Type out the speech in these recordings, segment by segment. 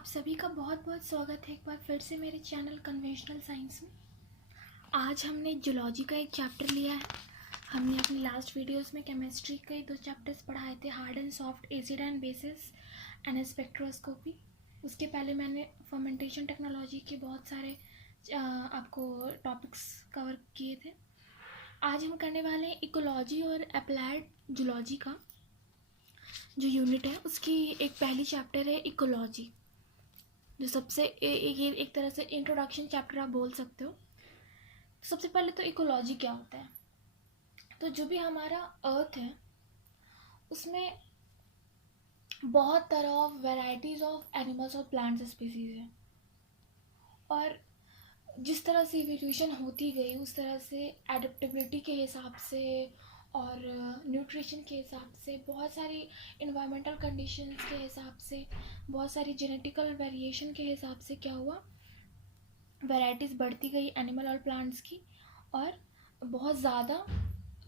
आप सभी का बहुत बहुत स्वागत है एक बार फिर से मेरे चैनल कन्वेंशनल साइंस में। आज हमने जूलॉजी का एक चैप्टर लिया है। हमने अपनी लास्ट वीडियोस में केमिस्ट्री के 2 चैप्टर्स पढ़ाए थे, hard and soft acid and bases and spectroscopy. उसके पहले मैंने फर्मेंटेशन टेक्नोलॉजी के बहुत सारे आपको टॉपिक्स कवर किए थे। आज हम करने वाले हैं इकोलॉजी और अप्लाइड जूलॉजी का जो यूनिट है, उसकी एक पहली चैप्टर है इकोलॉजी, जो सबसे एक तरह से इंट्रोडक्शन चैप्टर आप बोल सकते हो। तो सबसे पहले तो इकोलॉजी क्या होता है। तो जो भी हमारा अर्थ है उसमें बहुत तरह ऑफ वेराइटीज़ ऑफ एनिमल्स और प्लांट्स स्पीसीज है, और जिस तरह से इवोल्यूशन होती गई उस तरह से एडेप्टेबिलिटी के हिसाब से और न्यूट्रिशन के हिसाब से, बहुत सारी इन्वायरमेंटल कंडीशंस के हिसाब से, बहुत सारी जेनेटिकल वेरिएशन के हिसाब से क्या हुआ, वैरायटीज़ बढ़ती गई एनिमल और प्लांट्स की, और बहुत ज़्यादा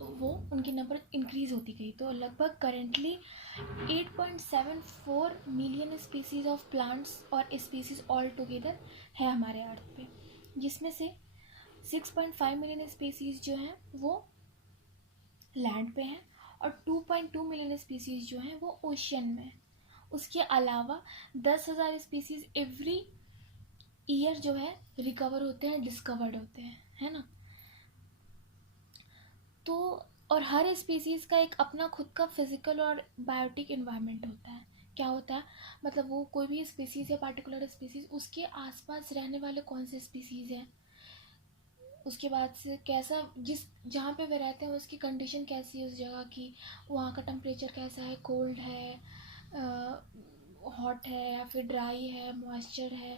वो उनकी नंबर इंक्रीज़ होती गई। तो लगभग currently 8.74 million species of plants और स्पीसीज़ ऑल टुगेदर है हमारे अर्थ पे, जिसमें से 6.5 मिलियन स्पीसीज़ जो हैं वो लैंड पे हैं और 2.2 मिलियन स्पीसीज़ जो हैं वो ओशियन में हैं। उसके अलावा 10,000 स्पीसीज़ एवरी ईयर जो है रिकवर होते हैं, डिस्कवर्ड होते हैं, है ना। तो और हर स्पीसीज़ का एक अपना खुद का फिजिकल और बायोटिक इन्वायरमेंट होता है। क्या होता है, मतलब वो कोई भी स्पीसीज़ है, पार्टिकुलर स्पीसीज़, उसके आसपास रहने वाले कौन से स्पीसीज़ हैं, उसके बाद से कैसा, जिस जहाँ पे वे रहते हैं उसकी कंडीशन कैसी है उस जगह की, वहाँ का टेम्परेचर कैसा है, कोल्ड है, हॉट है या फिर ड्राई है, मॉइस्चर है,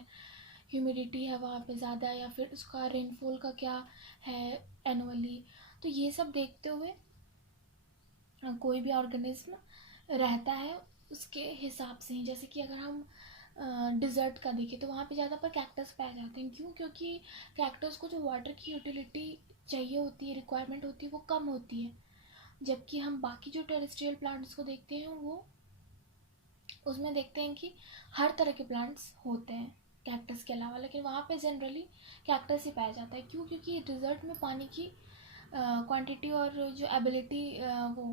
ह्यूमिडिटी है वहाँ पे ज़्यादा, या फिर उसका रेनफॉल का क्या है एनुअली। तो ये सब देखते हुए कोई भी ऑर्गेनिज्म रहता है उसके हिसाब से ही। जैसे कि अगर हम डिज़र्ट का देखें तो वहाँ पे ज़्यादा पर कैक्टस पाए जाते हैं। क्यों? क्योंकि कैक्टस को जो वाटर की यूटिलिटी चाहिए होती है, रिक्वायरमेंट होती है, वो कम होती है। जबकि हम बाकी जो टेरेस्ट्रियल प्लांट्स को देखते हैं वो उसमें देखते हैं कि हर तरह के प्लांट्स होते हैं कैक्टस के अलावा, लेकिन वहाँ पे जनरली कैक्टस ही पाया जाता है। क्यों? क्योंकि डिज़र्ट में पानी की क्वांटिटी और जो एबिलिटी, वो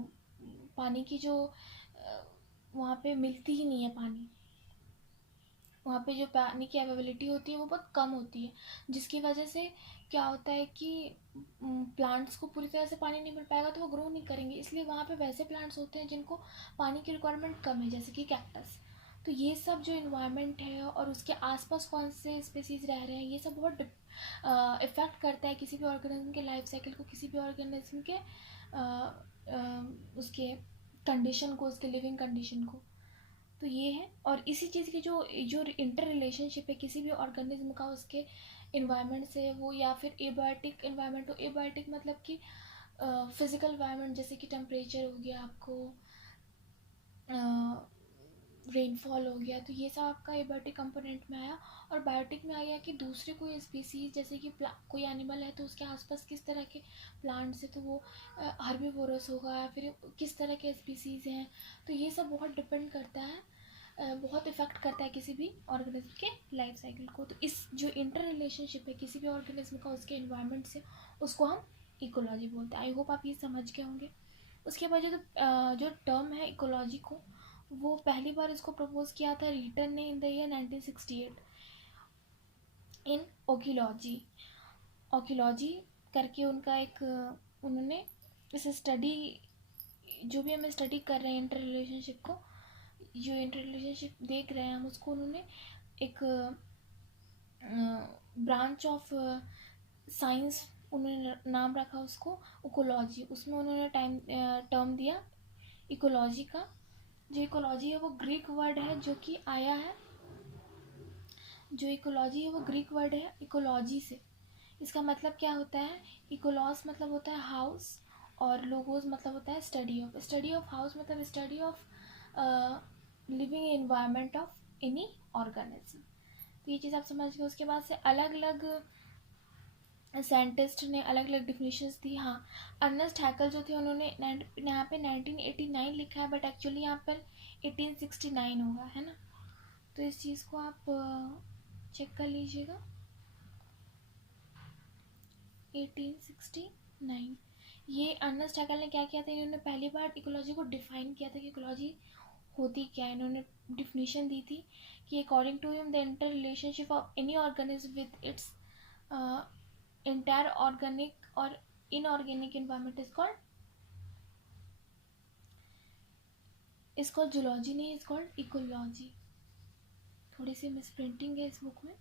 पानी की जो वहाँ पे मिलती ही नहीं है पानी, वहाँ पे जो पानी की अवेलेबिलिटी होती है वो बहुत कम होती है, जिसकी वजह से क्या होता है कि प्लांट्स को पूरी तरह से पानी नहीं मिल पाएगा तो वो ग्रो नहीं करेंगे। इसलिए वहाँ पे वैसे प्लांट्स होते हैं जिनको पानी की रिक्वायरमेंट कम है, जैसे कि कैक्टस। तो ये सब जो इन्वायरमेंट है और उसके आसपास कौन से स्पीसीज रह रहे हैं, ये सब बहुत इफ़ेक्ट करता है किसी भी ऑर्गेनिज्म के लाइफ साइकिल को, किसी भी ऑर्गेनिज्म के उसके कंडीशन को, उसके लिविंग कंडीशन को। तो ये है, और इसी चीज़ की जो जो इंटर रिलेशनशिप है किसी भी ऑर्गेनिज्म का उसके इन्वायरमेंट से, वो या फिर एबायोटिक इन्वायरमेंट हो। एबायोटिक मतलब कि फिजिकल इन्वायरमेंट, जैसे कि टेम्परेचर हो गया, आपको रेनफॉल हो गया, तो ये सब आपका एबायोटिक कंपोनेंट में आया। और बायोटिक में आ गया कि दूसरे कोई स्पीसीज, जैसे कि कोई एनिमल है तो उसके आसपास किस तरह के प्लांट्स है, तो वो हर्बीवोरस होगा या फिर किस तरह के स्पीसीज हैं। तो ये सब बहुत डिपेंड करता है, बहुत इफ़ेक्ट करता है किसी भी ऑर्गेनिज्म के लाइफ साइकिल को। तो इस जो इंटर रिलेशनशिप है किसी भी ऑर्गेनिज्म का उसके इन्वायरमेंट से, उसको हम इकोलॉजी बोलते हैं। आई होप आप ये समझ गए होंगे। उसके बाद जो टर्म है इकोलॉजी को, वो पहली बार इसको प्रपोज किया था रीटन ने इन द ईयर 1968 इन ओकिलॉजी। ओकिलॉजी करके उनका एक, उन्होंने इस स्टडी, जो भी हम स्टडी कर रहे हैं इंटर रिलेशनशिप को, जो इंटर रिलेशनशिप देख रहे हैं हम, उसको उन्होंने एक ब्रांच ऑफ साइंस उन्होंने नाम रखा उसको इकोलॉजी। उसमें उन्होंने टर्म दिया इकोलॉजी का। जो इकोलॉजी है वो ग्रीक वर्ड है जो कि आया है, जो इकोलॉजी है वो ग्रीक वर्ड है इकोलॉजी से। इसका मतलब क्या होता है, इकोलॉस मतलब होता है हाउस, और लोगोस मतलब होता है study of. Study of house मतलब study of living environment of any organism. तो ये चीज़ आप समझ गए। उसके बाद से अलग अलग साइंटिस्ट ने अलग अलग डिफिनेशंस दी। हाँ, अर्नेस्ट हैकल जो थे उन्होंने यहाँ पे 1989 लिखा है, बट एक्चुअली यहाँ पर 1869 होगा, है ना। तो इस चीज़ को आप चेक कर लीजिएगा। 1869 ये अर्नेस्ट हैकेल ने क्या किया था, इन्होंने पहली बार इकोलॉजी को डिफाइन किया था कि इकोलॉजी होती क्या है। इन्होंने डिफिनीशन दी थी कि according to him the inter relationship of any organism with its entire organic और inorganic environment is called zoology, नहीं इज कॉल्ड इकोलॉजी। थोड़ी सी मिसप्रिंटिंग है इस बुक में।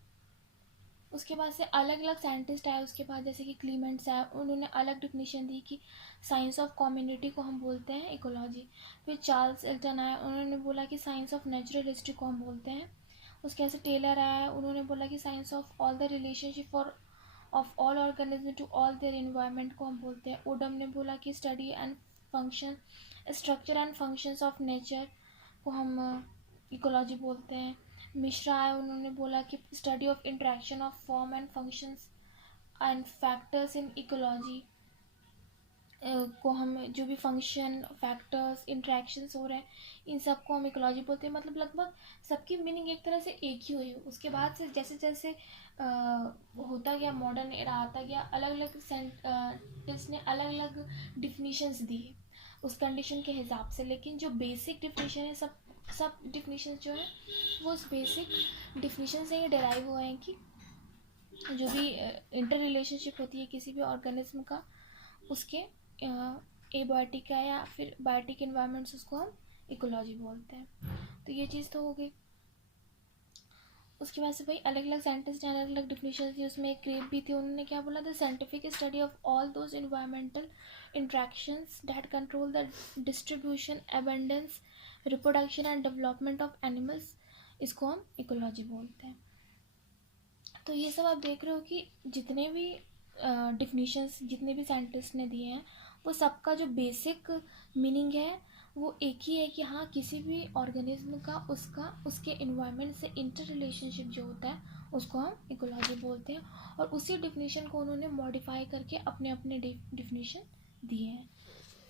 उसके बाद से अलग अलग साइंटिस्ट आए उसके बाद, जैसे कि क्लीमेंट्स आए, उन्होंने अलग डिफिनीशन दी कि साइंस ऑफ कम्युनिटी को हम बोलते हैं इकोलॉजी। फिर चार्ल्स एल्टन आए, उन्होंने बोला कि साइंस ऑफ नेचुरल हिस्ट्री को हम बोलते हैं। उसके बाद से टेलर आया, उन्होंने बोला कि science of all the relationship और of all organism to all their environment को हम बोलते हैं। ओडम ने बोला कि study and function structure and functions of nature को हम इकोलॉजी बोलते हैं। मिश्रा आए, उन्होंने बोला कि study of interaction of form and functions and factors in ecology को हम, जो भी फंक्शन फैक्टर्स इंटरेक्शंस हो रहे हैं इन सब को हम इकोलॉजी बोलते हैं। मतलब लगभग सबकी मीनिंग एक तरह से एक ही हुई। उसके बाद से जैसे जैसे होता गया, मॉडर्न एरा आता गया, अलग अलग साइंटिस्ट ने अलग अलग डिफिनीशंस दी उस कंडीशन के हिसाब से। लेकिन जो बेसिक डिफिनीशन है, सब डिफिनीशन जो है वो उस बेसिक डिफिनीशन से ही डेराइव हुए हैं कि जो भी इंटर रिलेशनशिप होती है किसी भी ऑर्गेनिज्म का, उसके एबायोटिक का या फिर बायोटिक एनवायरनमेंट्स, उसको हम इकोलॉजी बोलते हैं। तो ये चीज़ तो हो गई। उसके बाद से भाई अलग अलग साइंटिस्ट ने अलग अलग डिफिनीशन दी। उसमें एक क्रेप भी थी, उन्होंने क्या बोला, the scientific study of all those environmental interactions that control the distribution, abundance, reproduction and development of animals, इसको हम इकोलॉजी बोलते हैं। तो ये सब आप देख रहे हो कि जितने भी डिफिनीशंस जितने भी साइंटिस्ट ने दिए हैं, वो सबका जो बेसिक मीनिंग है वो एक ही है कि हाँ, किसी भी ऑर्गेनिज्म का उसके इन्वायरमेंट से इंटर रिलेशनशिप जो होता है उसको हम इकोलॉजी बोलते हैं। और उसी डिफिनीशन को उन्होंने मॉडिफाई करके अपने अपने डिफिनीशन दिए हैं।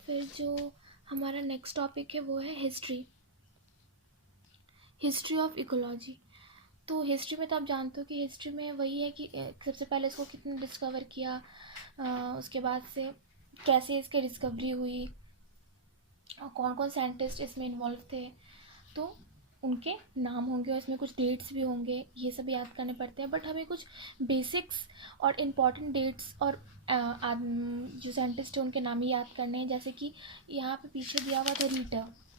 फिर जो हमारा नेक्स्ट टॉपिक है वो है हिस्ट्री ऑफ इकोलॉजी। तो हिस्ट्री में तो आप जानते हो कि हिस्ट्री में वही है कि सबसे पहले इसको कितने डिस्कवर किया, उसके बाद से कैसे इसकी डिस्कवरी हुई, कौन कौन साइंटिस्ट इसमें इन्वॉल्व थे, तो उनके नाम होंगे और इसमें कुछ डेट्स भी होंगे, ये सब याद करने पड़ते हैं। बट हमें कुछ बेसिक्स और इम्पॉर्टेंट डेट्स और जो साइंटिस्ट हैं उनके नाम ही याद करने हैं। जैसे कि यहाँ पे पीछे दिया हुआ था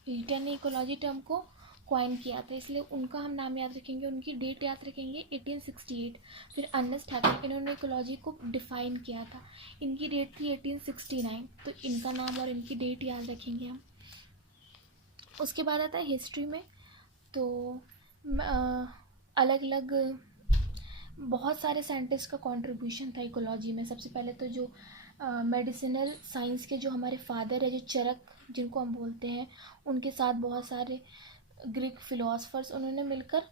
रीटर ने इकोलॉजी टर्म को क्वाइन किया था, इसलिए उनका हम नाम याद रखेंगे, उनकी डेट याद रखेंगे 1868। फिर अर्नेस्ट हैकेल, इन्होंने इकोलॉजी को डिफाइन किया था, इनकी डेट थी 1869, तो इनका नाम और इनकी डेट याद रखेंगे हम। उसके बाद आता है हिस्ट्री में, तो अलग अलग बहुत सारे साइंटिस्ट का कंट्रीब्यूशन था इकोलॉजी में। सबसे पहले तो जो मेडिसिनल साइंस के जो हमारे फादर है, जो चरक जिनको हम बोलते हैं, उनके साथ बहुत सारे ग्रीक फिलोसफर्स, उन्होंने मिलकर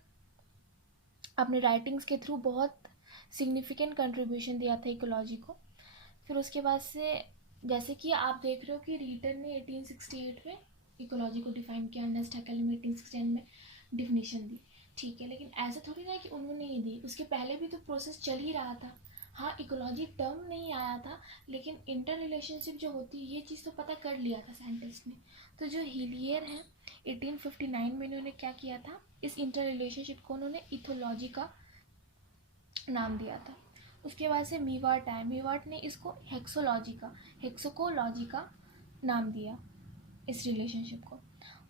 अपने राइटिंग्स के थ्रू बहुत सिग्निफिकेंट कंट्रीब्यूशन दिया था इकोलॉजी को। फिर उसके बाद से जैसे कि आप देख रहे हो कि रीटर ने 1868 में इकोलॉजी को डिफाइन किया, अर्नेस्ट हैकेल ने 1869 में डिफिनीशन दी, ठीक है। लेकिन ऐसा थोड़ी ना कि उन्होंने ही दी, उसके पहले भी तो प्रोसेस चल ही रहा था। हाँ, इकोलॉजी टर्म नहीं आया था, लेकिन इंटर रिलेशनशिप जो होती है ये चीज़ तो पता कर लिया था साइंटिस्ट ने। तो जो हिलियर है 1859 में इन्होंने क्या किया था, इस इंटर रिलेशनशिप को उन्होंने इथोलॉजी का नाम दिया था। उसके बाद से मीवार्ट आया, मीवार्ट ने इसको हेक्सोकोलॉजी का नाम दिया इस रिलेशनशिप को।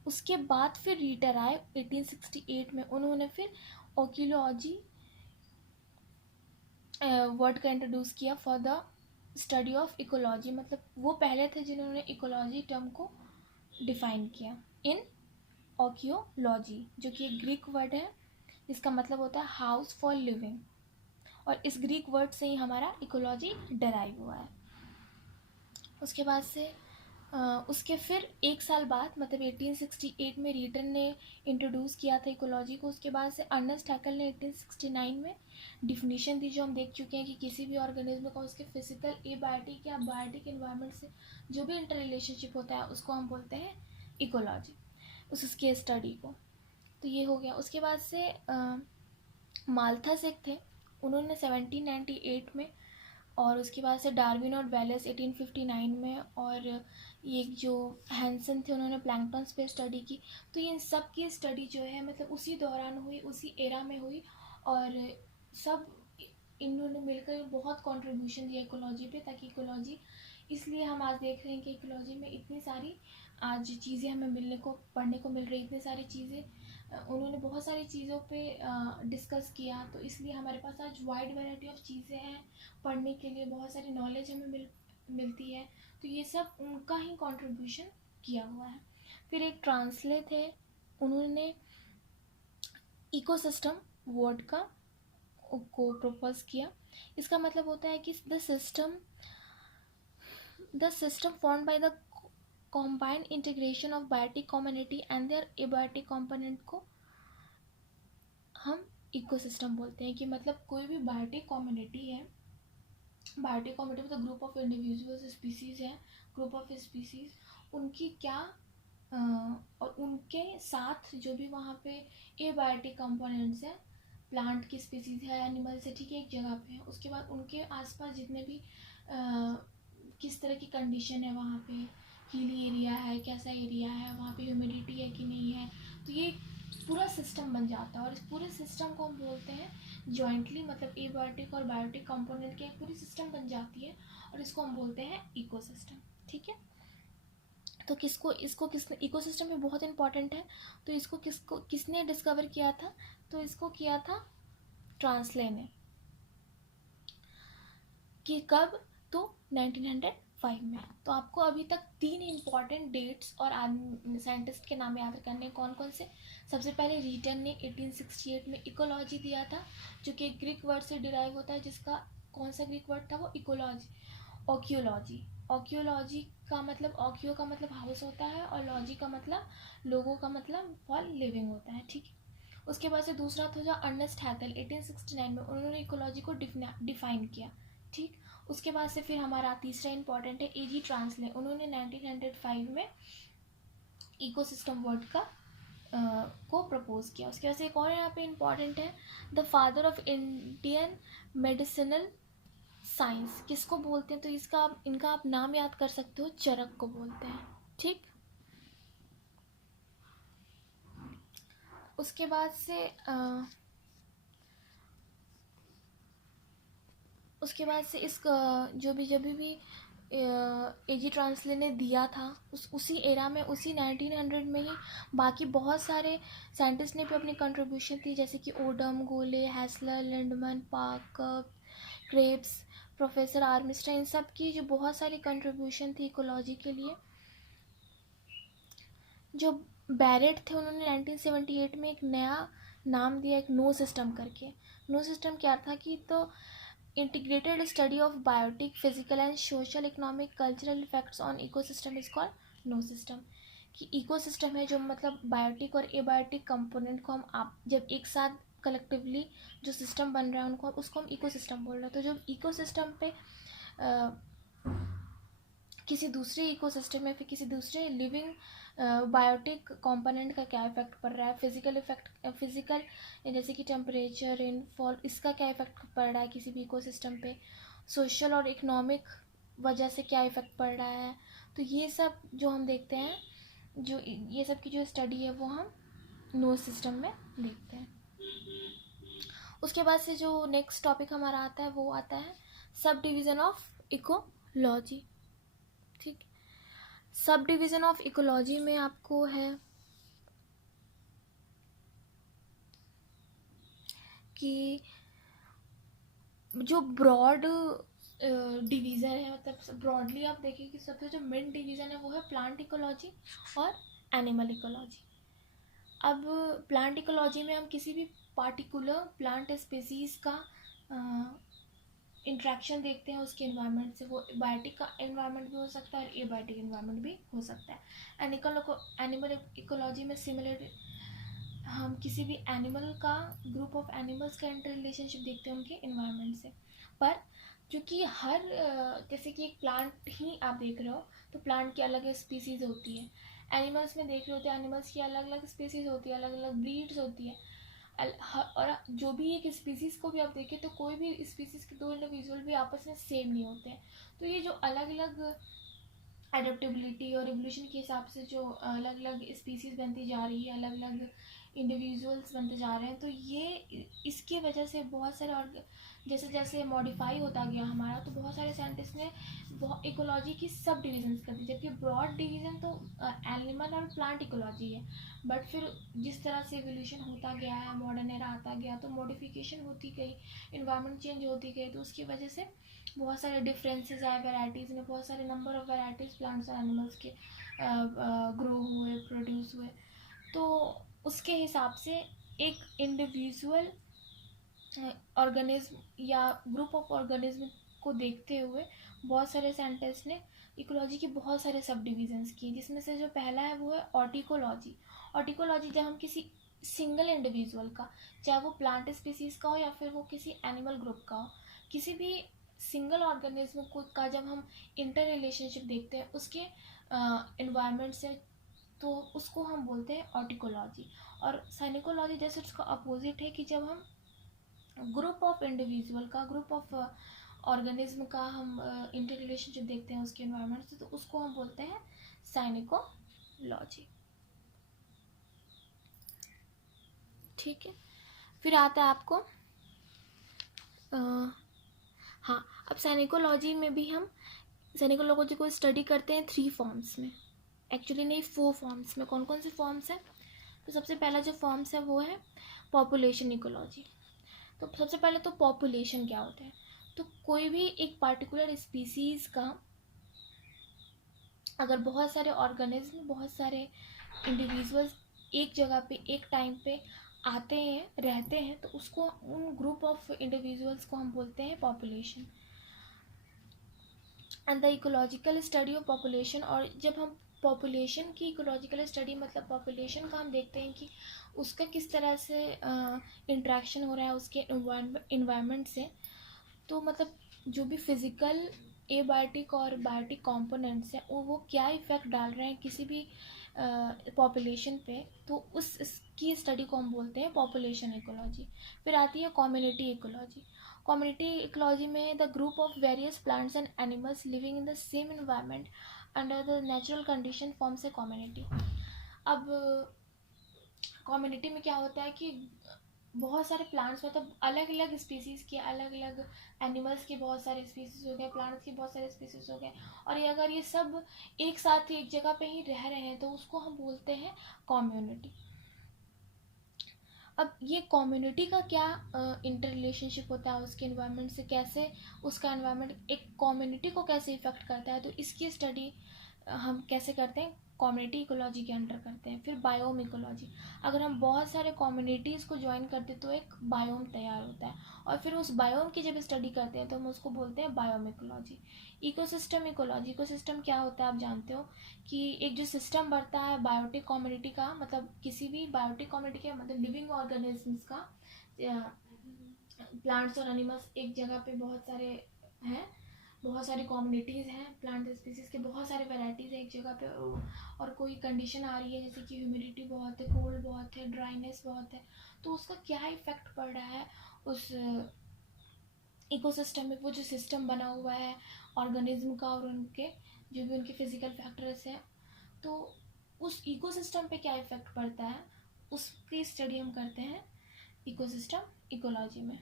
उसके बाद फिर रीटर आए 1868 में, उन्होंने फिर ओकियोलॉजी वर्ड का इंट्रोड्यूस किया for the study of ecology. मतलब वो पहले थे जिन्होंने इकोलॉजी टर्म को डिफाइन किया इन ओकियोलॉजी, जो कि एक ग्रीक वर्ड है जिसका मतलब होता है हाउस फॉर लिविंग, और इस ग्रीक वर्ड से ही हमारा इकोलॉजी डराइव हुआ है। उसके बाद से उसके फिर एक साल बाद मतलब 1868 में रीटर ने इंट्रोड्यूस किया था इकोलॉजी को। उसके बाद से अर्नेस्ट हैकेल ने 1869 में डिफिनीशन दी, जो हम देख चुके हैं कि किसी भी ऑर्गेनिज्म का उसके फिजिकल, एबायोटिक या बायोटिक एनवायरनमेंट से जो भी इंटर रिलेशनशिप होता है उसको हम बोलते हैं इकोलॉजी, उसके स्टडी को। तो ये हो गया। उसके बाद से माल्थस एक थे, उन्होंने 1798 में, और उसके बाद से डार्विन और वेलेस 1859 में, और ये जो हैंसन थे उन्होंने प्लैंक्टन्स पे स्टडी की। तो ये सब की स्टडी जो है मतलब उसी दौरान हुई, उसी एरा में हुई, और सब इन्होंने मिलकर बहुत कंट्रीब्यूशन दिया इकोलॉजी पे, ताकि इकोलॉजी, इसलिए हम आज देख रहे हैं कि इकोलॉजी में इतनी सारी आज चीज़ें हमें मिलने को, पढ़ने को मिल रही, इतनी सारी चीज़ें, उन्होंने बहुत सारी चीज़ों पे डिस्कस किया, तो इसलिए हमारे पास आज वाइड वैरायटी ऑफ चीज़ें हैं पढ़ने के लिए, बहुत सारी नॉलेज हमें मिलती है। तो ये सब उनका ही कंट्रीब्यूशन किया हुआ है। फिर एक ट्रांसले थे, उन्होंने इकोसिस्टम वर्ड को प्रपोज किया। इसका मतलब होता है कि the system formed by the combined integration of biotic community and their abiotic component को हम इकोसिस्टम बोलते हैं। कि मतलब कोई भी बायोटिक कम्युनिटी है, बायोटिक कम्युनिटी मतलब ग्रुप ऑफ इंडिविजुअल्स, स्पीसीज है, ग्रुप ऑफ स्पीसीज, उनकी क्या और उनके साथ जो भी वहाँ पे एबायोटिक कंपोनेंट्स है, प्लांट की स्पीसीज है, एनिमल्स है, ठीक है, एक जगह पे है। उसके बाद उनके आसपास जितने भी किस तरह की कंडीशन है, वहाँ पे हिली एरिया है, कैसा एरिया है, वहाँ पे ह्यूमिडिटी है कि नहीं है, तो ये पूरा सिस्टम बन जाता है। और इस पूरे सिस्टम को हम बोलते हैं जॉइंटली, मतलब एबायोटिक और बायोटिक कंपोनेंट की एक पूरी सिस्टम बन जाती है, और इसको हम बोलते हैं इकोसिस्टम। ठीक है, तो किसने इकोसिस्टम भी बहुत इंपॉर्टेंट है। तो इसको किसने डिस्कवर किया था? तो इसको किया था ट्रांसले ने। कि कब? तो 1905 में। तो आपको अभी तक 3 इंपॉर्टेंट डेट्स और साइंटिस्ट के नाम याद करने, कौन कौन से। सबसे पहले रीटन ने 1868 में इकोलॉजी दिया था, जो कि ग्रीक वर्ड से डिराइव होता है, जिसका कौन सा ग्रीक वर्ड था? वो इकोलॉजी, ऑक्यूलॉजी। ऑक्यूलॉजी का मतलब, ऑक्यू का मतलब हाउस होता है, और लॉजी का मतलब, लोगों का मतलब फॉर लिविंग होता है। ठीक है, उसके बाद से दूसरा था जो अर्नेस्ट हैकेल 1869 में, उन्होंने इकोलॉजी को डिफाइन किया। ठीक, उसके बाद से फिर हमारा तीसरा इंपॉर्टेंट है एजी ट्रांसले, उन्होंने 1905 में इकोसिस्टम वर्ड का को प्रपोज किया। उसके बाद से एक और यहाँ पे इंपॉर्टेंट है, the father of Indian medicinal science, किसको बोलते हैं? तो इनका आप नाम याद कर सकते हो, चरक को बोलते हैं। ठीक, उसके बाद से इस जब भी एजी ट्रांसले ने दिया था, उसी एरा में, उसी 1900 में ही बाकी बहुत सारे साइंटिस्ट ने भी अपनी कंट्रीब्यूशन दी, जैसे कि ओडम, गोले, हैसलर, लिंडमैन, पार्कर, क्रेब्स, प्रोफेसर आर्मिस्टर, इन सब की जो बहुत सारी कंट्रीब्यूशन थी इकोलॉजी के लिए। जो बैरेट थे, उन्होंने 1978 में एक नया नाम दिया, एक नो सिस्टम करके। नो सिस्टम क्या था? कि तो integrated study of biotic, physical and social, economic, cultural effects on ecosystem is called no system. कि इकोसिस्टम है जो मतलब बायोटिक और एबायोटिक कंपोनेंट को हम आप जब एक साथ कलेक्टिवली जो सिस्टम बन रहा है उनको, उसको हम इकोसिस्टम बोल रहे हैं। तो जो इकोसिस्टम पे किसी दूसरे इकोसिस्टम में, फिर किसी दूसरे लिविंग बायोटिक कंपोनेंट का क्या इफेक्ट पड़ रहा है, फिजिकल जैसे कि टेम्परेचर, रेनफॉल, इसका क्या इफेक्ट पड़ रहा है किसी भी इकोसिस्टम पे, सोशल और इकोनॉमिक वजह से क्या इफेक्ट पड़ रहा है, तो ये सब जो हम देखते हैं, जो ये सब की जो स्टडी है वो हम नो सिस्टम में देखते हैं। उसके बाद से जो नेक्स्ट टॉपिक हमारा आता है वो आता है सब डिवीज़न ऑफ इकोलॉजी। ठीक, सब डिवीज़न ऑफ इकोलॉजी में आपको है कि जो ब्रॉड डिवीज़न है, मतलब ब्रॉडली आप देखिए कि सबसे जो मेन डिवीज़न है वो है प्लांट इकोलॉजी और एनिमल इकोलॉजी। अब प्लांट इकोलॉजी में हम किसी भी पार्टिकुलर प्लांट स्पीसीज़ का इंट्रैक्शन देखते हैं उसके इन्वायरमेंट से। वो बायोटिक का इन्वायरमेंट भी हो सकता है और एबायोटिक इन्वायरमेंट भी हो सकता है। एनिमल इकोलॉजी में सिमिलर हम किसी भी एनिमल का, ग्रुप ऑफ एनिमल्स का इंटर रिलेशनशिप देखते हैं उनके इन्वायरमेंट से। पर क्योंकि जैसे कि एक प्लांट ही आप देख रहे हो, तो प्लांट की अलग स्पीसीज़ होती है, एनिमल्स में देख रहे होते हैं, एनिमल्स की अलग अलग स्पीसीज होती है, अलग अलग ब्रीड्स होती है, और जो भी एक स्पीसीज को भी आप देखें तो कोई भी स्पीसीज के दो इंडिविजुअल भी आपस में सेम नहीं होते हैं। तो ये जो अलग अलग एडेप्टेबिलिटी और एवोल्यूशन के हिसाब से जो अलग अलग स्पीसीज बनती जा रही है, अलग अलग इंडिविजुअल्स बनते जा रहे हैं, तो ये इसकी वजह से बहुत सारे और जैसे जैसे मॉडिफाई होता गया हमारा, तो बहुत सारे साइंटिस्ट ने इकोलॉजी की सब डिविजन्स कर दी, जबकि ब्रॉड डिवीज़न तो एनिमल और प्लांट इकोलॉजी है। बट फिर जिस तरह से एवोल्यूशन होता गया है, मॉडर्न एरा आता गया, तो मॉडिफिकेशन होती गई, इन्वायरमेंट चेंज होती गई, तो उसकी वजह से बहुत सारे डिफरेंसेस आए वेराइटीज़ में, बहुत सारे नंबर ऑफ वेराइटीज़ प्लांट्स और एनिमल्स के ग्रो हुए, प्रोड्यूस हुए। तो उसके हिसाब से एक इंडिविजुअल ऑर्गेनिज्म या ग्रुप ऑफ ऑर्गेनिज्म को देखते हुए बहुत सारे साइंटिस्ट ने इकोलॉजी के बहुत सारे सब डिविजन्स किए, जिसमें से जो पहला है वो है ऑर्टिकोलॉजी। ऑर्टिकोलॉजी जब हम किसी सिंगल इंडिविजुअल का, चाहे वो प्लांट स्पीसीज का हो या फिर वो किसी एनिमल ग्रुप का हो, किसी भी सिंगल ऑर्गेनिज्म को का जब हम इंटर रिलेशनशिप देखते हैं उसके इन्वायरमेंट से, तो उसको हम बोलते हैं ऑर्टिकोलॉजी। और साइनिकोलॉजी जैसे उसका अपोजिट है कि जब हम ग्रुप ऑफ इंडिविजुअल का, ग्रुप ऑफ ऑर्गेनिज्म का हम इंटर रिलेशनशिप देखते हैं उसके इन्वायरमेंट से, तो उसको हम बोलते हैं साइनिकोलॉजी। ठीक है, फिर आता है आपको हाँ, अब साइनिकोलॉजी में भी हम साइनिकोलॉजी को स्टडी करते हैं 3 फॉर्म्स में, एक्चुअली नहीं 4 फॉर्म्स में। कौन कौन से फॉर्म्स हैं? तो सबसे पहला जो फॉर्म्स है वो है पॉपुलेशन इकोलॉजी। तो सबसे पहले तो पॉपुलेशन क्या होता है? तो कोई भी एक पार्टिकुलर स्पीसीज का अगर बहुत सारे ऑर्गेनिज्म, बहुत सारे इंडिविजुअल्स एक जगह पे एक टाइम पे आते हैं, रहते हैं, तो उसको, उन ग्रुप ऑफ इंडिविजुअल्स को हम बोलते हैं population. And the ecological study of population, और जब हम पॉपुलेशन की इकोलॉजिकल स्टडी मतलब पॉपुलेशन का हम देखते हैं कि उसका किस तरह से इंट्रैक्शन हो रहा है उसके इन्वायरमेंट से, तो मतलब जो भी फिज़िकल एबायोटिक और बायोटिक कंपोनेंट्स हैं वो क्या इफ़ेक्ट डाल रहे हैं किसी भी पॉपुलेशन पे, तो उसकी स्टडी को हम बोलते हैं पॉपुलेशन इकोलॉजी। फिर आती है कम्युनिटी इकोलॉजी। कम्युनिटी इकोलॉजी में the group of various plants and animals living in the same environment under the natural condition forms a community. अब कम्युनिटी में क्या होता है कि बहुत सारे प्लांट्स, मतलब अलग अलग स्पीसीज़ के, अलग अलग एनिमल्स के बहुत सारे स्पीसीज़ हो गए, प्लांट्स के बहुत सारे स्पीसीज़ हो गए, और ये अगर ये सब एक साथ एक जगह पे ही रह रहे हैं तो उसको हम बोलते हैं कम्युनिटी। अब ये कम्युनिटी का क्या इंटर रिलेशनशिप होता है उसके इन्वायरमेंट से, कैसे उसका इन्वायरमेंट एक कम्युनिटी को कैसे इफ़ेक्ट करता है, तो इसकी स्टडी हम कैसे करते हैं, कम्युनिटी इकोलॉजी के अंडर करते हैं। फिर बायोम इकोलॉजी, अगर हम बहुत सारे कम्युनिटीज़ को ज्वाइन करते हैं तो एक बायोम तैयार होता है, और फिर उस बायोम की जब स्टडी करते हैं तो हम उसको बोलते हैं biome ecology. Ecosystem ecology, ecosystem क्या होता है आप जानते हो कि एक जो सिस्टम बढ़ता है बायोटिक कम्युनिटी का, मतलब किसी भी बायोटिक कम्युनिटी के मतलब लिविंग ऑर्गेनिजम्स का, प्लांट्स और एनिमल्स एक जगह पे बहुत सारे हैं, बहुत सारी कम्युनिटीज़ हैं, प्लांट स्पीसीज के बहुत सारे वैरायटीज़ हैं एक जगह पे, और कोई कंडीशन आ रही है जैसे कि ह्यूमिडिटी बहुत है, कोल्ड बहुत है, ड्राइनेस बहुत है, तो उसका क्या इफ़ेक्ट पड़ रहा है उस इकोसिस्टम में, वो जो सिस्टम बना हुआ है ऑर्गेनिज्म का और उनके जो भी उनके फिजिकल फैक्टर्स हैं, तो उस इकोसिस्टम पे क्या इफ़ेक्ट पड़ता है उसकी स्टडी हम करते हैं इकोसिस्टम इकोलॉजी में।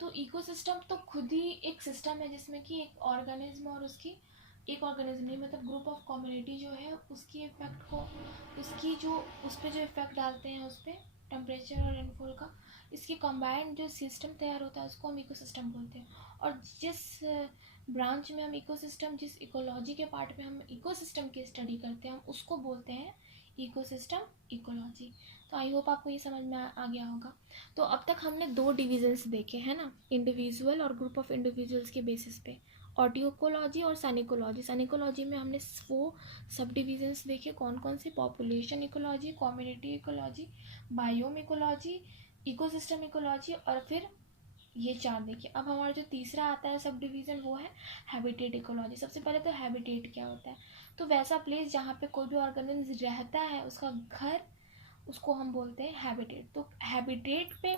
तो इकोसिस्टम तो खुद ही एक सिस्टम है जिसमें कि एक ऑर्गेनिज्म और उसकी, एक ऑर्गेनिज्म नहीं मतलब ग्रुप ऑफ कम्युनिटी जो है उसकी इफेक्ट को, उसकी जो उस पर जो इफेक्ट डालते हैं उस पर टेम्परेचर और रेनफॉल का, इसकी कंबाइंड जो सिस्टम तैयार होता है उसको हम इकोसिस्टम बोलते हैं। और जिस ब्रांच में हम इकोसिस्टम, जिस इकोलॉजी के पार्ट में हम इकोसिस्टम की स्टडी करते हैं हम उसको बोलते हैं इकोसिस्टम इकोलॉजी। तो आई होप आपको ये समझ में आ गया होगा। तो अब तक हमने 2 डिविजन्स देखे हैं ना, इंडिविजुअल और ग्रुप ऑफ इंडिविजुअल्स के बेसिस पे, ऑर्टिकोलॉजी और साइनिकोलॉजी। साइनिकोलॉजी में हमने 4 सब डिविजन्स देखे, कौन कौन से, population ecology, community ecology, biome ecology, ecosystem ecology और फिर ये 4 देखिए। अब हमारा जो तीसरा आता है सब डिवीज़न वो है हैबिटेट इकोलॉजी। सबसे पहले तो हैबिटेट क्या होता है, तो वैसा प्लेस जहाँ पे कोई भी ऑर्गेनिज्म रहता है, उसका घर, उसको हम बोलते हैं हैबिटेट। तो हैबिटेट पे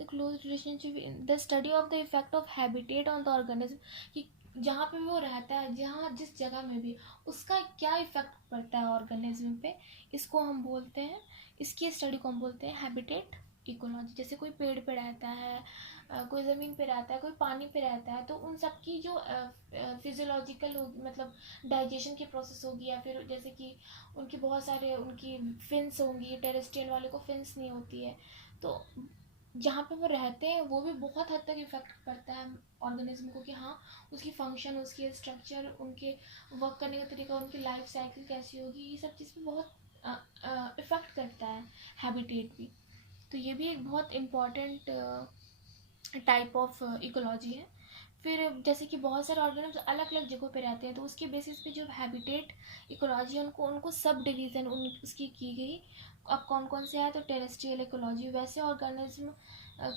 close relationship the study of the effect of habitat on the organism, कि जहाँ पे वो रहता है, जहाँ जिस जगह में भी, उसका क्या इफेक्ट पड़ता है ऑर्गेनिज्म पे, इसको हम बोलते हैं, इसकी स्टडी को हम बोलते हैं हैबिटेट इकोलॉजी। जैसे कोई पेड़ पे रहता है, कोई ज़मीन पे रहता है, कोई पानी पे रहता है, तो उन सब की जो फिजियोलॉजिकल होगी, मतलब डाइजेशन की प्रोसेस होगी, या फिर जैसे कि उनकी बहुत सारे उनकी फिन्स होंगी, टेरेस्ट्रियल वाले को फिन्स नहीं होती है, तो जहाँ पे वो रहते हैं वो भी बहुत हद तक इफेक्ट पड़ता है ऑर्गेनिज्म को, कि हाँ उसकी फंक्शन, उसकी स्ट्रक्चर, उनके वर्क करने का तरीका, उनकी लाइफ साइकिल कैसी होगी, ये सब चीज़ पे बहुत इफेक्ट करता है हैबिटेट भी। तो ये भी एक बहुत इम्पॉर्टेंट टाइप ऑफ इकोलॉजी है। फिर जैसे कि बहुत सारे ऑर्गेनिज्म अलग अलग जगहों पे रहते हैं, तो उसके बेसिस पे जो हैबिटेट इकोलॉजी है, उनको सब डिवीज़न उसकी की गई। अब कौन कौन से है, तो टेरेस्ट्रियल इकोलॉजी, वैसे ऑर्गेनिज्म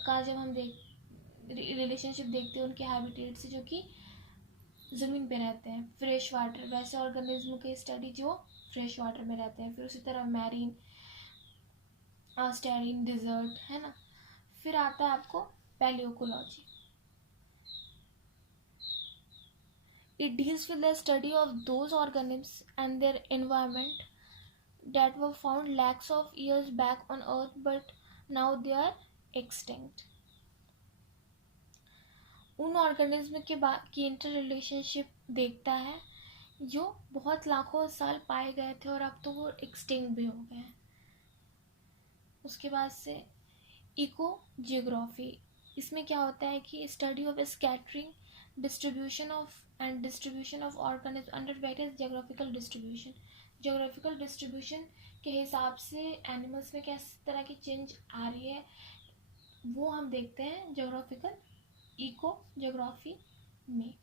का जब हम रिलेशनशिप देखते हैं उनके हैबिटेट से, जो कि ज़मीन पे रहते हैं। फ्रेश वाटर, वैसे ऑर्गेनिज्म की स्टडी जो फ्रेश वाटर में रहते हैं। फिर उसी तरह मैरीन, स्टेरीन, डिजर्ट, है ना। फिर आता है आपको पैलियोकोलॉजी। It deals with the study of those organisms and their environment that were found lakhs of years back on Earth, but now they are extinct. उन ऑर्गेनिज्म की इंटर रिलेशनशिप देखता है जो बहुत लाखों साल पाए गए थे और अब तो वो एक्सटिंक्ट भी हो गए हैं। उसके बाद से इको जियोग्राफी, इसमें क्या होता है कि study of scattering, distribution of organism under various geographical distribution. Geographical distribution के हिसाब से एनिमल्स में किस तरह की चेंज आ रही है, वो हम देखते हैं जियोग्राफिकल इको जियोग्राफी में।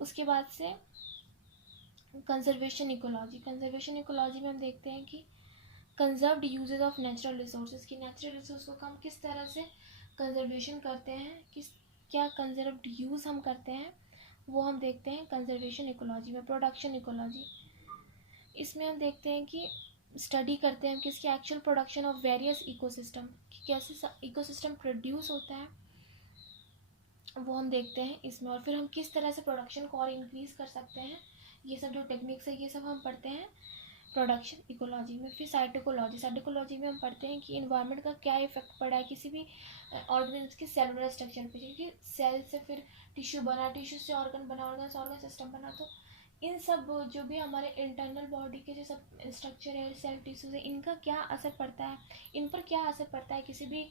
उसके बाद से कंजर्वेशन इकोलॉजी। कंजर्वेशन इकोलॉजी में हम देखते हैं कि conserved uses of natural resources, की नेचुरल रिसोर्स को हम किस तरह से कंजर्वेशन करते हैं, क्या कंजर्व्ड यूज़ हम करते हैं, वो हम देखते हैं कंजर्वेशन इकोलॉजी में। प्रोडक्शन इकोलॉजी, इसमें हम देखते हैं कि स्टडी करते हैं किसकी actual production of various ecosystem, कि कैसे इकोसिस्टम प्रोड्यूस होता है, वो हम देखते हैं इसमें। और फिर हम किस तरह से प्रोडक्शन को और इंक्रीज़ कर सकते हैं, ये सब जो टेक्निक्स है ये सब हम पढ़ते हैं प्रोडक्शन इकोलॉजी में। फिर साइटोकोलॉजी में हम पढ़ते हैं कि इन्वायरमेंट का क्या इफेक्ट पड़ा है किसी भी ऑर्गेनिज्म के सेलुलर स्ट्रक्चर पे, क्योंकि सेल से फिर टिश्यू बना, टिश्यू से ऑर्गन बना, ऑर्गन से ऑर्गन सिस्टम बना। तो इन सब जो भी हमारे इंटरनल बॉडी के जो सब स्ट्रक्चर है, सेल टिश्यूज है, इनका क्या असर पड़ता है, इन पर क्या असर पड़ता है किसी भी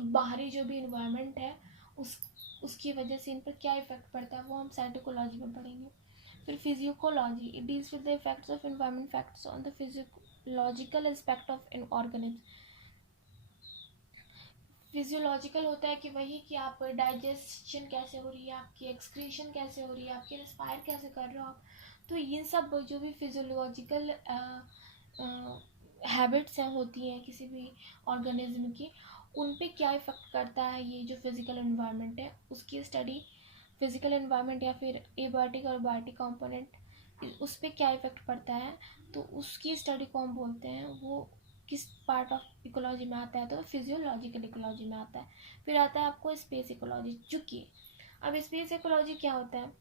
बाहरी जो भी इन्वायरमेंट है उसकी वजह से इन पर क्या इफेक्ट पड़ता है, वो हम साइटोकोलॉजी में पढ़ेंगे। फिर physioecology, it deals with the effects of environment factors on the physiological aspect of an organism. Physiological होता है कि वही कि आप डाइजेशन कैसे हो रही है, आपकी एक्सक्रीशन कैसे हो रही है, आपकी रेस्पायर कैसे कर रहे हो आप। तो ये सब जो भी फिजियोलॉजिकल हैबिट्स हैं, होती हैं किसी भी ऑर्गेनिज्म की, उन पे क्या इफ़ेक्ट करता है ये जो फिज़िकल एनवायरनमेंट है, उसकी स्टडी फिज़िकल एनवायरनमेंट या फिर एबायोटिक और बायोटिक कंपोनेंट, उस पर क्या इफ़ेक्ट पड़ता है, तो उसकी स्टडी को हम बोलते हैं, वो किस पार्ट ऑफ इकोलॉजी में आता है, तो फिजियोलॉजिकल इकोलॉजी में आता है। फिर आता है आपको स्पेस इकोलॉजी। चूँकि अब स्पेस इकोलॉजी क्या होता है,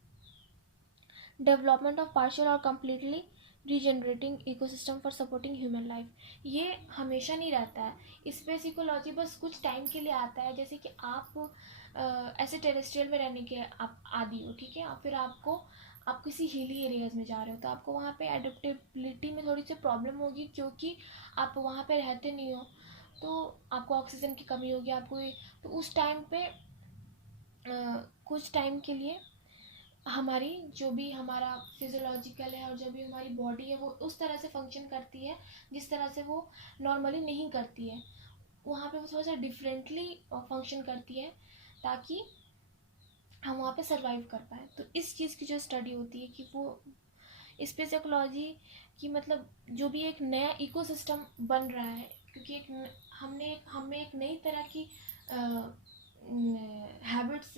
डेवलपमेंट ऑफ पार्शियल और completely regenerating ecosystem for supporting human life. ये हमेशा नहीं रहता है, स्पेस इकोलॉजी बस कुछ टाइम के लिए आता है। जैसे कि आप ऐसे टेरेस्ट्रियल में रहने के आप आदी हो, ठीक है, और फिर आप किसी हिली एरियाज में जा रहे हो, तो आपको वहाँ पे एडेप्टेबिलिटी में थोड़ी सी प्रॉब्लम होगी, क्योंकि आप वहाँ पे रहते नहीं हो, तो आपको ऑक्सीजन की कमी होगी, आपको तो उस टाइम पे कुछ टाइम के लिए हमारी जो भी हमारा फिजियोलॉजिकल है और जो भी हमारी बॉडी है वो उस तरह से फंक्शन करती है जिस तरह से वो नॉर्मली नहीं करती है। वहाँ पे वो थोड़ा सा डिफरेंटली फंक्शन करती है ताकि हम वहाँ पे सरवाइव कर पाए। तो इस चीज़ की जो स्टडी होती है कि वो स्पेस इकोलॉजी की, मतलब जो भी एक नया इकोसिस्टम बन रहा है, क्योंकि एक हमें एक नई तरह की हैबिट्स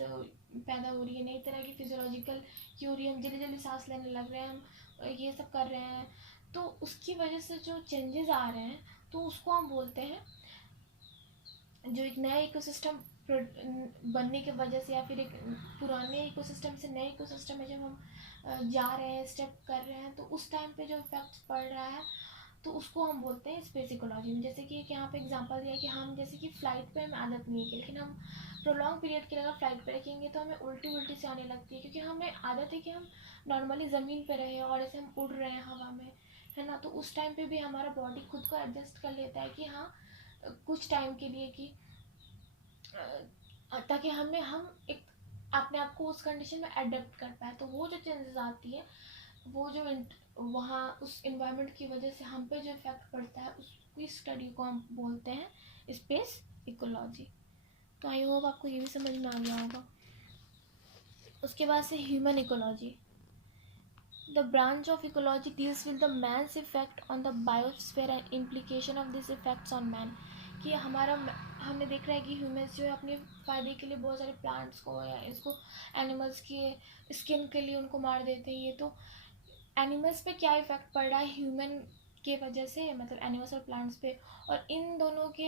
पैदा हो रही है, नई तरह की फिजियोलॉजिकल की हो रही है, हम जल्दी जल्दी सांस लेने लग रहे हैं, हम ये सब कर रहे हैं, तो उसकी वजह से जो चेंजेस आ रहे हैं तो उसको हम बोलते हैं, जो एक नया इकोसिस्टम बनने की वजह से या फिर एक पुराने इकोसिस्टम से नए इकोसिस्टम में जब हम जा रहे हैं, स्टेप कर रहे हैं, तो उस टाइम पे जो इफेक्ट पड़ रहा है तो उसको हम बोलते हैं स्पेस इकोलॉजी में। जैसे कि यहाँ पे एग्जांपल दिया कि हम जैसे कि फ़्लाइट पे हमें आदत नहीं है, लेकिन हम प्रोलॉन्ग पीरियड के लिए अगर फ्लाइट पे रखेंगे तो हमें उल्टी उल्टी से आने लगती है, क्योंकि हमें आदत है कि हम नॉर्मली ज़मीन पे रहे और ऐसे हम उड़ रहे हैं हवा में, है ना। तो उस टाइम पे भी हमारा बॉडी खुद को एडजस्ट कर लेता है कि हाँ कुछ टाइम के लिए, कि ताकि हम एक अपने आप को उस कंडीशन में अडेप्ट कर पाए। तो वो जो चेंजेस आती है, वो जो वहाँ उस इन्वायरमेंट की वजह से हम पे जो इफेक्ट पड़ता है, उसकी स्टडी को हम बोलते हैं स्पेस इकोलॉजी। तो आई होप आपको ये भी समझ में आ गया होगा। उसके बाद से human ecology. The branch of ecology deals with the man's effect on the biosphere and implication of this effects on man. कि हमने देख रहा है कि ह्यूमंस जो है अपने फ़ायदे के लिए बहुत सारे प्लांट्स को या इसको एनिमल्स के स्किन के लिए उनको मार देते हैं। ये तो एनिमल्स पे क्या इफ़ेक्ट पड़ रहा है ह्यूमन के वजह से, मतलब एनिमल्स और प्लांट्स पे, और इन दोनों के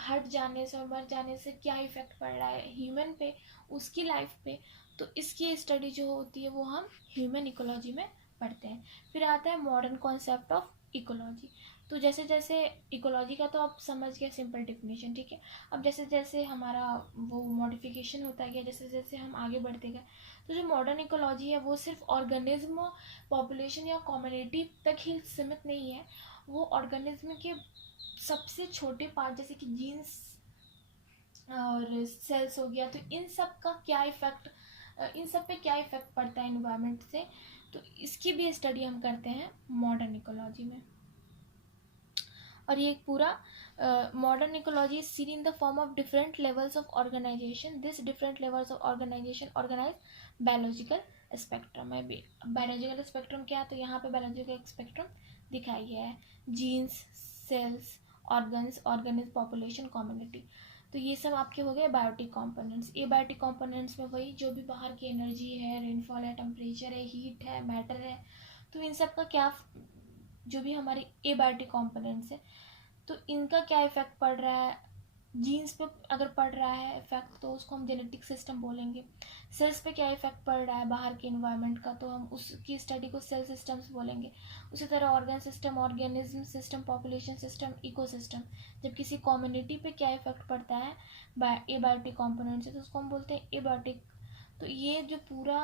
हट जाने से और मर जाने से क्या इफ़ेक्ट पड़ रहा है ह्यूमन पे, उसकी लाइफ पे। तो इसकी स्टडी जो होती है वो हम ह्यूमन इकोलॉजी में पढ़ते हैं। फिर आता है मॉडर्न कॉन्सेप्ट ऑफ इकोलॉजी। तो जैसे जैसे इकोलॉजी का तो आप समझ गए सिंपल डिफिनेशन, ठीक है। अब जैसे जैसे हमारा वो मॉडिफिकेशन होता गया, जैसे जैसे हम आगे बढ़ते गए, तो जो मॉडर्न इकोलॉजी है वो सिर्फ ऑर्गेनिज्म, पॉपुलेशन या कम्युनिटी तक ही सीमित नहीं है। वो ऑर्गेनिज्म के सबसे छोटे पार्ट जैसे कि जीन्स और सेल्स हो गया, तो इन सब का क्या इफेक्ट, इन सब पे क्या इफेक्ट पड़ता है इन्वायरमेंट से, तो इसकी भी स्टडी हम करते हैं मॉडर्न इकोलॉजी में। और ये एक पूरा modern ecology is seen in the form of different levels of organisation. This different levels of organisation organise biological spectrum है। बायोलॉजिकल स्पेक्ट्रम क्या है, तो यहाँ पे बायोलॉजिकल स्पेक्ट्रम दिखाया गया है। Genes, cells, organs, organism, population, community. तो ये सब आपके हो गए बायोटिक कंपोनेंट्स। एबायोटिक कंपोनेंट्स में वही जो भी बाहर की एनर्जी है, रेनफॉल है, टेम्परेचर है, हीट है, मैटर है, तो इन सब का क्या, जो भी हमारे एबायोटिक कंपोनेंट्स है तो इनका क्या इफेक्ट पड़ रहा है। जीन्स पे अगर पड़ रहा है इफेक्ट तो उसको हम जेनेटिक सिस्टम बोलेंगे। सेल्स पे क्या इफेक्ट पड़ रहा है बाहर के इन्वायरमेंट का, तो हम उसकी स्टडी को सेल सिस्टम्स बोलेंगे। उसी तरह organ system, organism system, population system, ecosystem. जब किसी कम्युनिटी पे क्या इफेक्ट पड़ता है एबायोटिक कंपोनेंट से, तो उसको हम बोलते हैं एबायोटिक। तो ये जो पूरा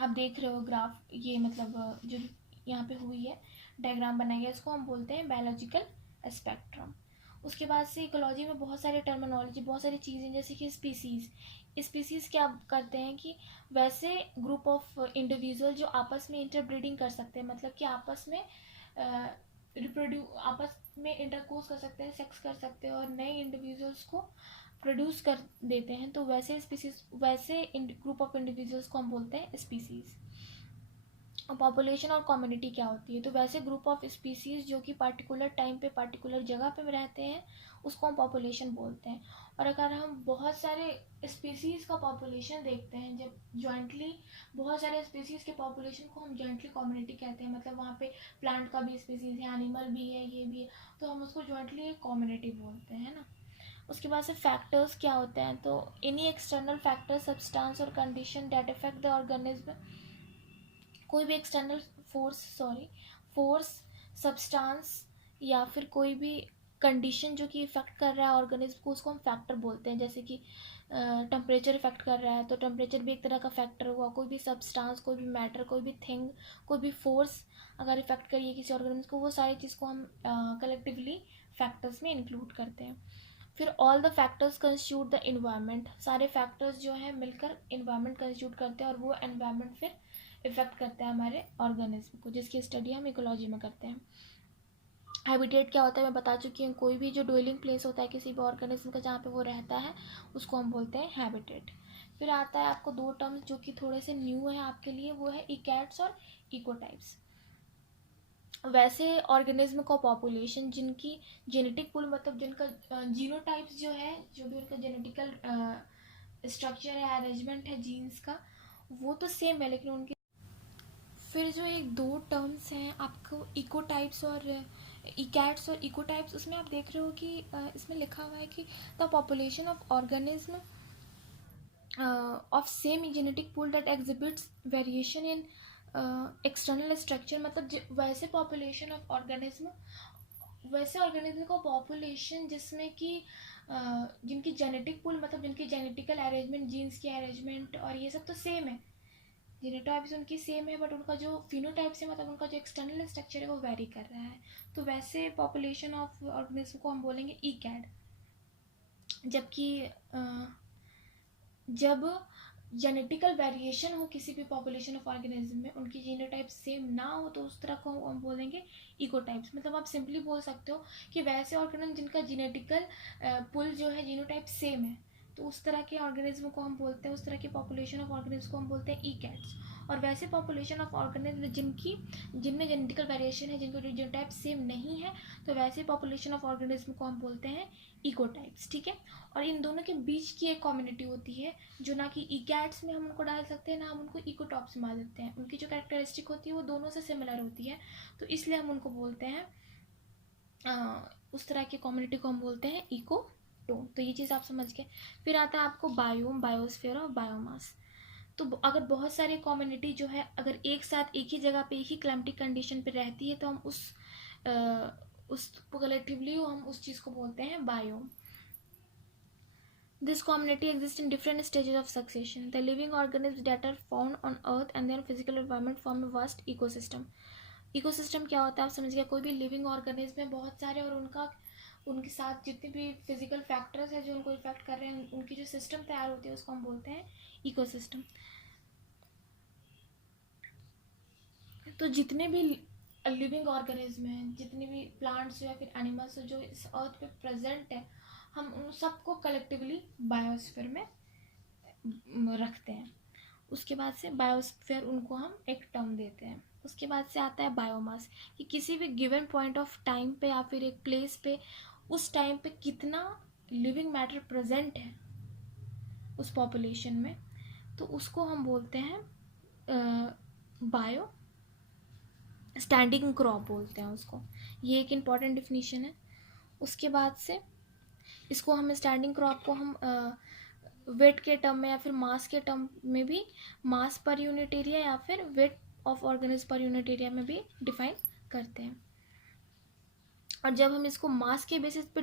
आप देख रहे हो ग्राफ, ये मतलब जो यहाँ पे हुई है डायग्राम बनाया गया, इसको हम बोलते हैं बायोलॉजिकल स्पेक्ट्रम। उसके बाद से इकोलॉजी में बहुत सारे टर्मिनोलॉजी, बहुत सारी चीज़ें, जैसे कि स्पीसीज़ क्या करते हैं कि वैसे ग्रुप ऑफ इंडिविजुअल जो आपस में इंटरब्रीडिंग कर सकते हैं, मतलब कि आपस में आपस में इंटरकोर्स कर सकते हैं, सेक्स कर सकते हैं और नए इंडिविजुअल्स को प्रोड्यूस कर देते हैं, तो वैसे स्पीसीज, वैसे ग्रुप ऑफ इंडिविजुअल्स को हम बोलते हैं स्पीसीज। पॉपुलेशन और कम्युनिटी क्या होती है, तो वैसे ग्रुप ऑफ स्पीसीज जो कि पार्टिकुलर टाइम पे पार्टिकुलर जगह पे रहते हैं उसको हम पॉपुलेशन बोलते हैं। और अगर हम बहुत सारे स्पीसीज का पॉपुलेशन देखते हैं, जब जॉइंटली बहुत सारे स्पीसीज के पॉपुलेशन को हम जॉइंटली कम्युनिटी कहते हैं, मतलब वहाँ पे प्लांट का भी स्पीसीज है, एनिमल भी है, ये भी है, तो हम उसको जॉइंटली एक कम्युनिटी बोलते हैं ना। उसके बाद से फैक्टर्स क्या होते हैं, तो एनी एक्सटर्नल फैक्टर, सब्सटेंस और condition that affect the organism. कोई भी एक्सटर्नल फोर्स, सब्सटेंस या फिर कोई भी कंडीशन जो कि इफेक्ट कर रहा है ऑर्गेनिज्म को, उसको हम फैक्टर बोलते हैं। जैसे कि टेम्परेचर इफेक्ट कर रहा है तो टेम्परेचर भी एक तरह का फैक्टर हुआ। कोई भी सब्सटेंस, कोई भी मैटर, कोई भी थिंग, कोई भी फोर्स अगर इफेक्ट करिए किसी ऑर्गेनिज्म को, वो सारी चीज़ को हम कलेक्टिवली फैक्टर्स में इंक्लूड करते हैं। फिर all the factors constitute the environment. सारे फैक्टर्स जो है मिलकर इन्वायरमेंट कंस्टिट्यूट करते हैं और वो एनवायरमेंट फिर इफेक्ट करता है हमारे ऑर्गेनिज्म को, जिसकी स्टडी हम इकोलॉजी में करते हैं। हैबिटेट क्या होता है मैं बता चुकी हूँ। कोई भी जो ड्वेलिंग प्लेस होता है किसी भी ऑर्गेनिज्म का जहाँ पे वो रहता है उसको हम बोलते हैं हैबिटेट। फिर आता है आपको दो टर्म्स जो कि थोड़े से न्यू है आपके लिए, वो है इकैट्स और इकोटाइप्स। वैसे ऑर्गेनिज्म का पॉपुलेशन जिनकी जेनेटिक पूल मतलब जिनका जीनोटाइप्स जो है, जो भी उनका जेनेटिकल स्ट्रक्चर है, अरेंजमेंट है जीन्स का, वो तो सेम है, लेकिन उनके फिर जो एक दो टर्म्स हैं आपको, इकोटाइप्स और इकैट्स और इकोटाइप्स, उसमें आप देख रहे हो कि इसमें लिखा हुआ है कि the population of organism of same genetic pool that exhibits variation in external structure, मतलब वैसे population of organism, वैसे ऑर्गेनिज्म का पॉपुलेशन जिसमें कि जिनकी जेनेटिक पूल मतलब जिनकी जेनेटिकल अरेंजमेंट, जीन्स की अरेंजमेंट और ये सब तो सेम है, जीनोटाइप्स उनकी सेम है, बट उनका जो फिनोटाइप्स है मतलब उनका जो एक्सटर्नल स्ट्रक्चर है वो वेरी कर रहा है। तो वैसे पॉपुलेशन ऑफ ऑर्गेनिज्म को हम बोलेंगे ईकैड। जबकि जब जेनेटिकल वेरिएशन हो किसी भी पॉपुलेशन ऑफ ऑर्गेनिज्म में, उनकी जीनोटाइप सेम ना हो, तो उस तरह को हम बोलेंगे इकोटाइप्स। मतलब आप सिंपली बोल सकते हो कि वैसे ऑर्गेनिज्म जिनका जेनेटिकल पुल जो है, जीनोटाइप सेम है, तो उस तरह के ऑर्गेनिज्म को हम बोलते हैं, उस तरह की पॉपुलेशन ऑफ ऑर्गेनिज्म को हम बोलते हैं ईकैट्स। और वैसे पॉपुलेशन ऑफ ऑर्गेनिज्म जिनमें जेनेटिकल वेरिएशन है, जिनको जीनोटाइप सेम नहीं है, तो वैसे पॉपुलेशन ऑफ ऑर्गेनिज्म को हम बोलते हैं इकोटाइप्स। ठीक है। और इन दोनों के बीच की एक कम्युनिटी होती है जो ना कि ईकैट्स में हम उनको डाल सकते हैं, ना हम उनको इकोटॉप्स में डाल सकते हैं। उनकी जो कैरेक्टरिस्टिक होती है वो दोनों से सिमिलर होती है, तो इसलिए हम उनको बोलते हैं उस तरह की कम्युनिटी को हम बोलते हैं इकोटोन। तो ये चीज़ आप समझ गए। फिर आता है आपको बायोम, बायोस्फीयर और बायोमास। तो अगर बहुत सारी कम्युनिटी जो है अगर एक साथ एक ही जगह पे एक ही क्लाइमेटिक कंडीशन पे रहती है, तो हम उस कलेक्टिवली हम उस चीज़ को बोलते हैं biome. This community exists in different stages of succession. The living organisms that are found on Earth and their physical environment form a vast ecosystem. Ecosystem क्या होता है आप समझ गए। कोई भी लिविंग ऑर्गेनिज्म में बहुत सारे और उनके साथ जितने भी फिजिकल फैक्टर्स हैं जो उनको इफेक्ट कर रहे हैं, उनकी जो सिस्टम तैयार होती है उसको हम बोलते हैं इकोसिस्टम। तो जितने भी लिविंग ऑर्गेनिज्म हैं, जितने भी प्लांट्स या फिर एनिमल्स जो इस अर्थ पे प्रेजेंट है, हम उन सबको कलेक्टिवली बायोस्फीयर में रखते हैं। उसके बाद से बायोस्फीयर उनको हम एक टर्म देते हैं। उसके बाद से आता है बायोमास, कि किसी भी गिवन पॉइंट ऑफ टाइम पे या फिर एक प्लेस पे उस टाइम पे कितना लिविंग मैटर प्रेजेंट है उस पॉपुलेशन में, तो उसको हम बोलते हैं बायो स्टैंडिंग क्रॉप बोलते हैं उसको। ये एक इम्पॉर्टेंट डिफिनीशन है। उसके बाद से इसको हम स्टैंडिंग क्रॉप को हम वेट के टर्म में या फिर मास के टर्म में भी, मास पर यूनिट एरिया या फिर weight of organism per unit area में भी डिफाइन करते हैं। और जब हम इसको मास के बेसिस पे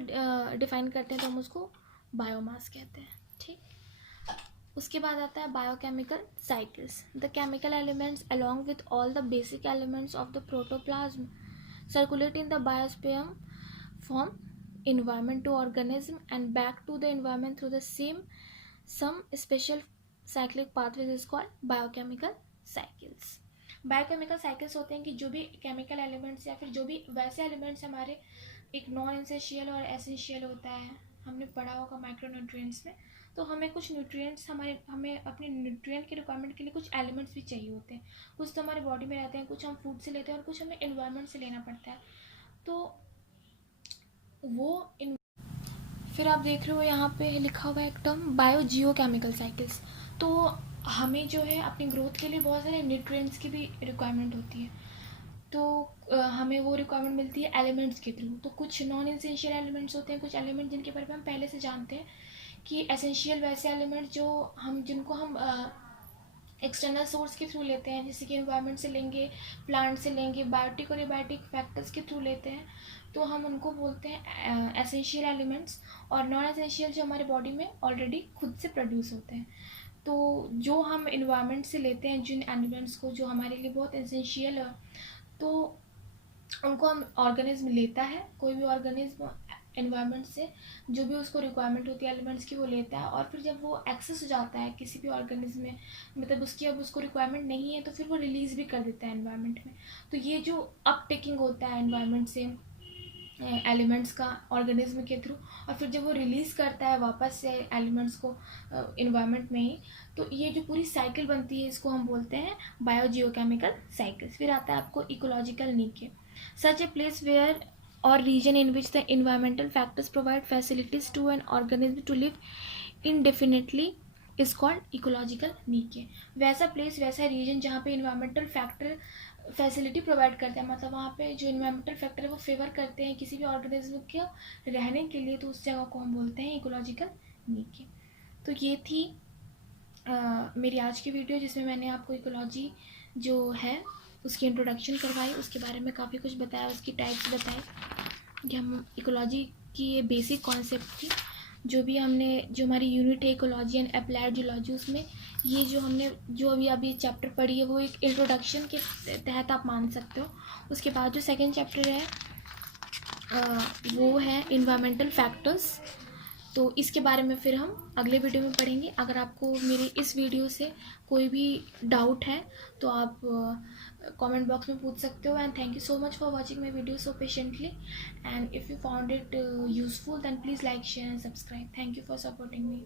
डिफाइन करते हैं तो हम उसको बायोमास कहते हैं। ठीक। उसके बाद आता है biochemical cycles. The chemical elements along with all the basic elements of the protoplasm circulate in the biosphere from environment to organism and back to the environment through the some special cyclic pathways is called biochemical cycles. Biochemical cycles होते हैं कि जो भी chemical elements या फिर जो भी वैसे एलिमेंट्स हमारे एक नॉन एसेंशियल और एसेंशियल होता है, हमने पढ़ा होगा माइक्रो न्यूट्रिएंट्स में, तो हमें कुछ न्यूट्रिएंट्स हमें अपने न्यूट्रिएंट के रिक्वायरमेंट के लिए कुछ एलिमेंट्स भी चाहिए होते हैं। कुछ तो हमारे बॉडी में रहते हैं, कुछ हम फूड से लेते हैं और कुछ हमें एनवायरनमेंट से लेना पड़ता है। तो वो फिर आप देख रहे हो यहाँ पे लिखा हुआ है एक टर्म बायो जियो केमिकल साइकिल्स। तो हमें जो है अपनी ग्रोथ के लिए बहुत सारे न्यूट्रिएंट्स की भी रिक्वायरमेंट होती है, तो हमें वो रिक्वायरमेंट मिलती है एलिमेंट्स के थ्रू। तो कुछ नॉन एसेंशियल एलिमेंट्स होते हैं, कुछ एलिमेंट जिनके बारे में हम पहले से जानते हैं कि एसेंशियल वैसे एलिमेंट्स जिनको हम एक्सटर्नल सोर्स के थ्रू लेते हैं, जैसे कि एनवायरनमेंट से लेंगे, प्लांट से लेंगे, बायोटिक और एबायोटिक फैक्टर्स के थ्रू लेते हैं, तो हम उनको बोलते हैं एसेंशियल एलिमेंट्स। और नॉन एसेंशियल जो हमारे बॉडी में ऑलरेडी खुद से प्रोड्यूस होते हैं। तो जो हम एनवायरनमेंट से लेते हैं जिन एलिमेंट्स को जो हमारे लिए बहुत एसेंशियल है, तो उनको हम ऑर्गेनिज्म लेता है, कोई भी ऑर्गेनिज्म एनवायरनमेंट से जो भी उसको रिक्वायरमेंट होती है एलिमेंट्स की वो लेता है, और फिर जब वो एक्सेस हो जाता है किसी भी ऑर्गेनिज्म में, मतलब उसकी अब उसको रिक्वायरमेंट नहीं है, तो फिर वो रिलीज़ भी कर देता है एनवायरनमेंट में। तो ये जो अपटेकिंग होता है एनवायरनमेंट से एलिमेंट्स का ऑर्गेनिज्म के थ्रू, और फिर जब वो रिलीज़ करता है वापस से एलिमेंट्स को इन्वायरमेंट में ही, तो ये जो पूरी साइकिल बनती है इसको हम बोलते हैं बायोजियोकेमिकल साइकिल्स। फिर आता है आपको इकोलॉजिकल नीचे। Such a place where or region in which the environmental factors provide facilities to an organism to live indefinitely is called ecological niche. वैसा प्लेस, वैसा रीजन जहाँ पे इन्वायरमेंटल फैक्टर फैसिलिटी प्रोवाइड करते हैं, मतलब वहाँ पे जो इन्वायरमेंटल फैक्टर है वो फेवर करते हैं किसी भी ऑर्गेनिज्म के रहने के लिए, तो उस जगह को हम बोलते हैं इकोलॉजिकल नीचे। तो ये थी मेरी आज की वीडियो, जिसमें मैंने आपको इकोलॉजी जो है उसकी इंट्रोडक्शन करवाई, उसके बारे में काफ़ी कुछ बताया, उसकी टाइप्स बताए कि हम इकोलॉजी की ये बेसिक कॉन्सेप्ट थी। जो भी हमने, जो हमारी यूनिट है इकोलॉजी एंड अप्लाइड जियोलॉजी, उसमें ये जो हमने जो अभी चैप्टर पढ़ी है वो एक इंट्रोडक्शन के तहत आप मान सकते हो। उसके बाद जो सेकंड चैप्टर है वो है इन्वायरमेंटल फैक्टर्स। तो इसके बारे में फिर हम अगले वीडियो में पढ़ेंगे। अगर आपको मेरी इस वीडियो से कोई भी डाउट है तो आप कमेंट बॉक्स में पूछ सकते हो। And thank you so much for watching my video so patiently, and if you found it useful then please like, share and subscribe. Thank you for supporting me.